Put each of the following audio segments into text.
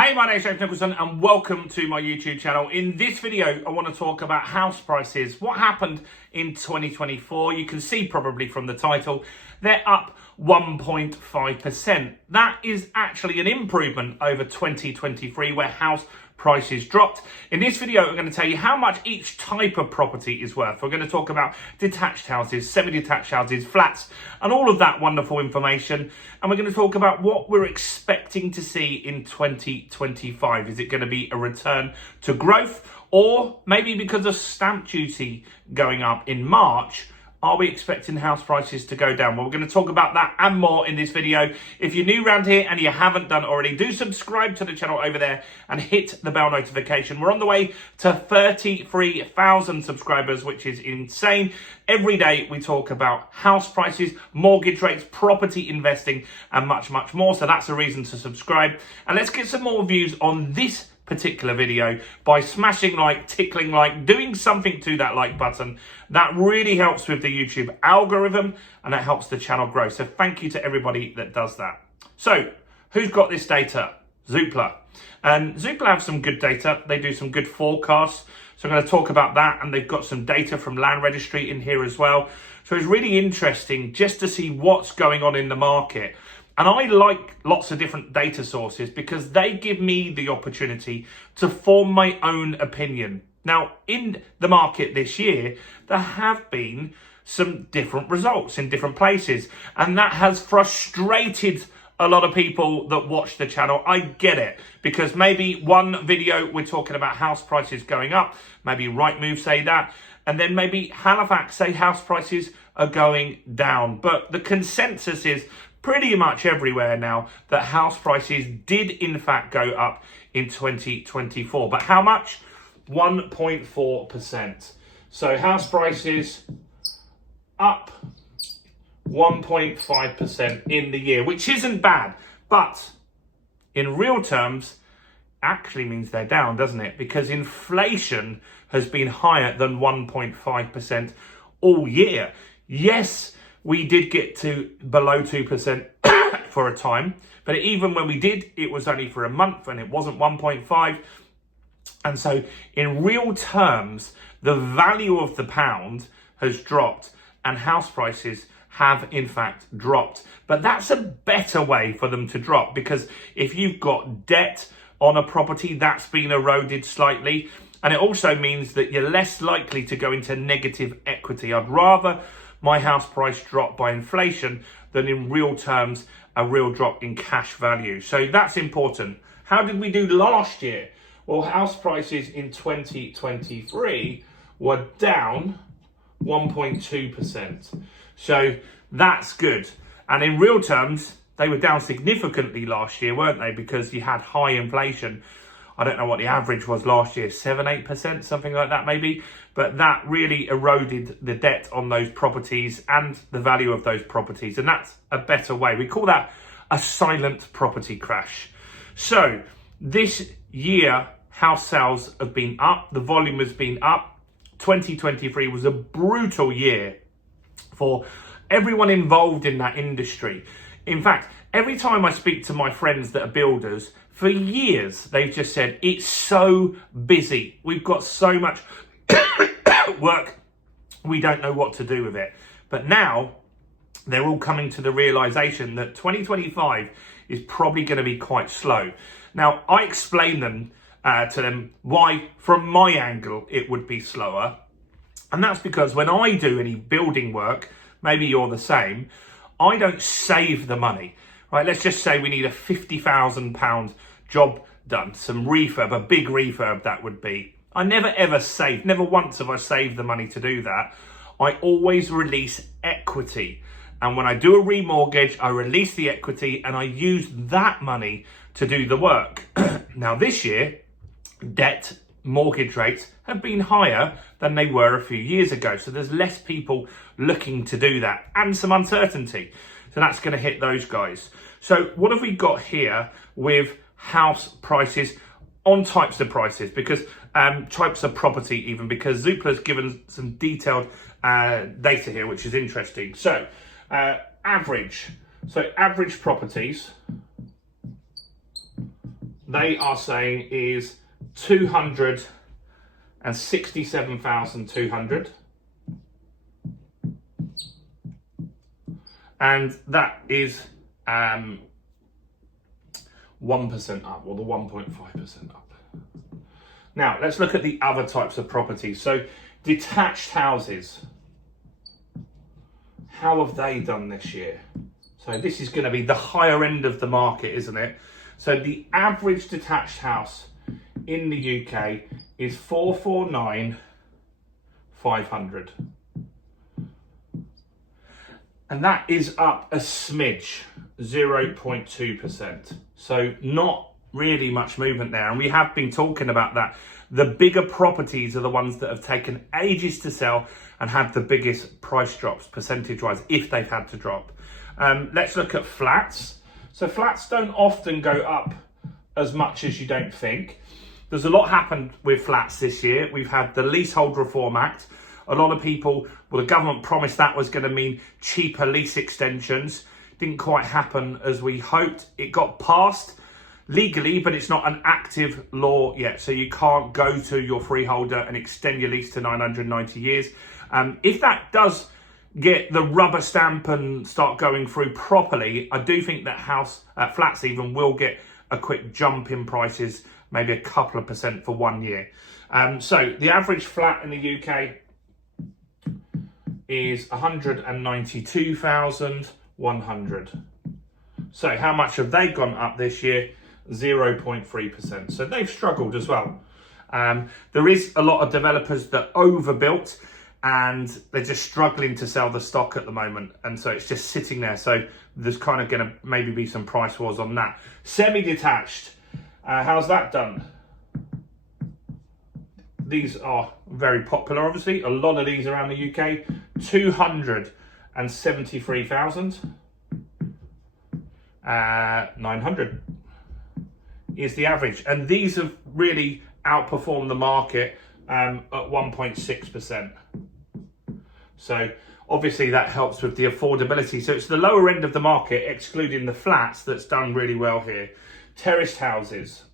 Hey, my name is James Nicholson and welcome to my YouTube channel. In this video, I want to talk about house prices. What happened in 2024? You can see probably from the title, they're up 1.5%. That is actually an improvement over 2023 where house prices dropped. In this video, I'm going to tell you how much each type of property is worth. We're going to talk about detached houses, semi-detached houses, flats, and all of that wonderful information. And we're going to talk about what we're expecting to see in 2025. Is it going to be a return to growth? Or maybe because of stamp duty going up in March, are we expecting house prices to go down? Well, we're going to talk about that and more in this video. If you're new around here and you haven't done already, do subscribe to the channel over there and hit the bell notification. We're on the way to 33,000 subscribers, which is insane. Every day we talk about house prices, mortgage rates, property investing, and much, much more. So that's a reason to subscribe. And let's get some more views on this particular video by smashing like, tickling like, doing something to that like button. That really helps with the YouTube algorithm and that helps the channel grow. So thank you to everybody that does that. So who's got this data? Zoopla. And Zoopla have some good data. They do some good forecasts. So I'm going to talk about that, and they've got some data from Land Registry in here as well. So it's really interesting just to see what's going on in the market. And I like lots of different data sources because they give me the opportunity to form my own opinion. Now, in the market this year, there have been some different results in different places, and that has frustrated a lot of people that watch the channel. I get it, because maybe one video we're talking about house prices going up, maybe Rightmove say that, and then maybe Halifax say house prices are going down. But the consensus is pretty much everywhere now that house prices did in fact go up in 2024. But how much? 1.4%. So house prices up 1.5% in the year, which isn't bad. But in real terms, actually means they're down, doesn't it? Because inflation has been higher than 1.5% all year. Yes, we did get to below 2% for a time, but even when we did, it was only for a month and it wasn't 1.5. And so in real terms, the value of the pound has dropped and house prices have in fact dropped. But that's a better way for them to drop, because if you've got debt on a property, that's been eroded slightly. And it also means that you're less likely to go into negative equity. I'd rather my house price drop by inflation than in real terms a real drop in cash value. So that's important. How did we do last year? Well, house prices in 2023 were down 1.2%. So that's good. And in real terms, they were down significantly last year, weren't they? Because you had high inflation. I don't know what the average was last year, 7-8%, something like that maybe. But that really eroded the debt on those properties and the value of those properties. And that's a better way. We call that a silent property crash. So this year, house sales have been up. The volume has been up. 2023 was a brutal year for everyone involved in that industry. In fact, every time I speak to my friends that are builders, for years, they've just said, it's so busy. We've got so much work, we don't know what to do with it. But now they're all coming to the realization that 2025 is probably going to be quite slow. Now, I explain to them why, from my angle, it would be slower. And that's because when I do any building work, maybe you're the same, I don't save the money, right? Let's just say we need a £50,000 job done, some refurb, a big refurb that would be. I never ever save, never once have I saved the money to do that. I always release equity. And when I do a remortgage, I release the equity and I use that money to do the work. Now this year, debt mortgage rates have been higher than they were a few years ago. So there's less people looking to do that and some uncertainty. So that's going to hit those guys. So what have we got here with house prices on types of prices? Because types of property even, because Zoopla has given some detailed data here, which is interesting. So average properties they are saying is 267,200. And that is 1% up, or the 1.5% up. Now, let's look at the other types of properties. So, detached houses. How have they done this year? So this is going to be the higher end of the market, isn't it? So the average detached house in the UK is 449,500. And that is up a smidge, 0.2%. So not really much movement there. And we have been talking about that. The bigger properties are the ones that have taken ages to sell and had the biggest price drops percentage-wise, if they've had to drop. Let's look at flats. So flats don't often go up as much as you don't think. There's a lot happened with flats this year. We've had the Leasehold Reform Act. A lot of people, well, the government promised that was going to mean cheaper lease extensions. Didn't quite happen as we hoped. It got passed legally, but it's not an active law yet. So you can't go to your freeholder and extend your lease to 990 years. If that does get the rubber stamp and start going through properly, I do think that flats even will get a quick jump in prices, maybe a couple of percent for 1 year. So the average flat in the UK is 192,100. So how much have they gone up this year? 0.3%. So they've struggled as well. There is a lot of developers that overbuilt and they're just struggling to sell the stock at the moment. And so it's just sitting there. So there's kind of going to maybe be some price wars on that. Semi-detached, how's that done? These are very popular, obviously. A lot of these around the UK. 273,000. 900 is the average. And these have really outperformed the market at 1.6%. So obviously that helps with the affordability. So it's the lower end of the market, excluding the flats, that's done really well here. Terraced houses.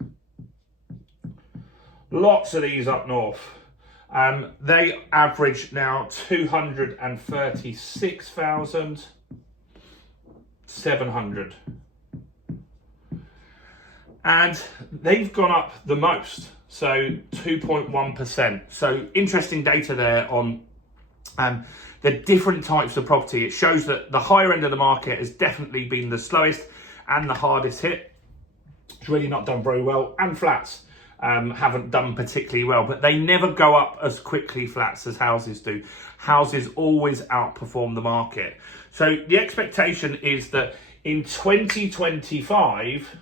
Lots of these up north. They average now 236,700. And they've gone up the most, so 2.1%. So interesting data there on the different types of property. It shows that the higher end of the market has definitely been the slowest and the hardest hit. It's really not done very well. And flats haven't done particularly well, but they never go up as quickly, flats, as houses do. Houses always outperform the market. So the expectation is that in 2025,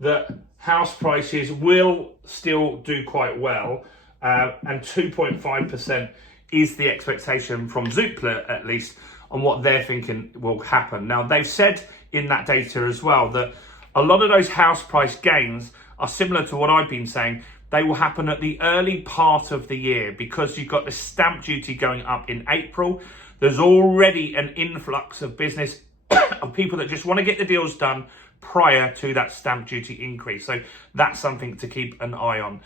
that house prices will still do quite well, and 2.5% is the expectation from Zoopla, at least, on what they're thinking will happen. Now, they've said in that data as well that a lot of those house price gains are similar to what I've been saying. They will happen at the early part of the year because you've got the stamp duty going up in April. There's already an influx of business of people that just want to get the deals done prior to that stamp duty increase. So that's something to keep an eye on.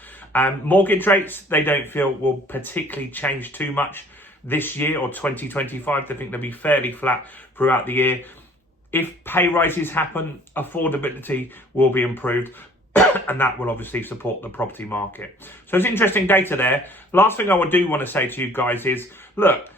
Mortgage rates, they don't feel will particularly change too much this year or 2025. They think they'll be fairly flat throughout the year. If pay rises happen, affordability will be improved. And that will obviously support the property market. So it's interesting data there. Last thing I do want to say to you guys is, look,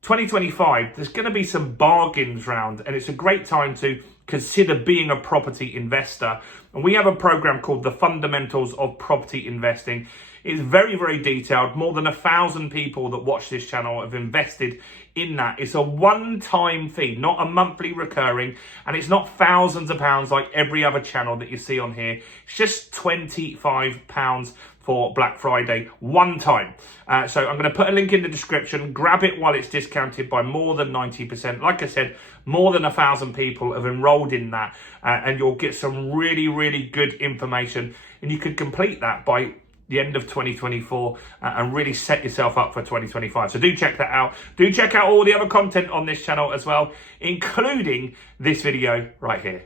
2025, there's going to be some bargains round, and it's a great time to consider being a property investor. And we have a program called The Fundamentals of Property Investing. It's very, very detailed. More than 1,000 people that watch this channel have invested in that. It's a one-time fee, not a monthly recurring, and it's not thousands of pounds like every other channel that you see on here. It's just £25 for Black Friday, one time. So I'm going to put a link in the description. Grab it while it's discounted by more than 90%. Like I said, more than 1,000 people have enrolled in that, and you'll get some really, really good information. And you could complete that by the end of 2024 and really set yourself up for 2025. So do check that out. Do check out all the other content on this channel as well, including this video right here.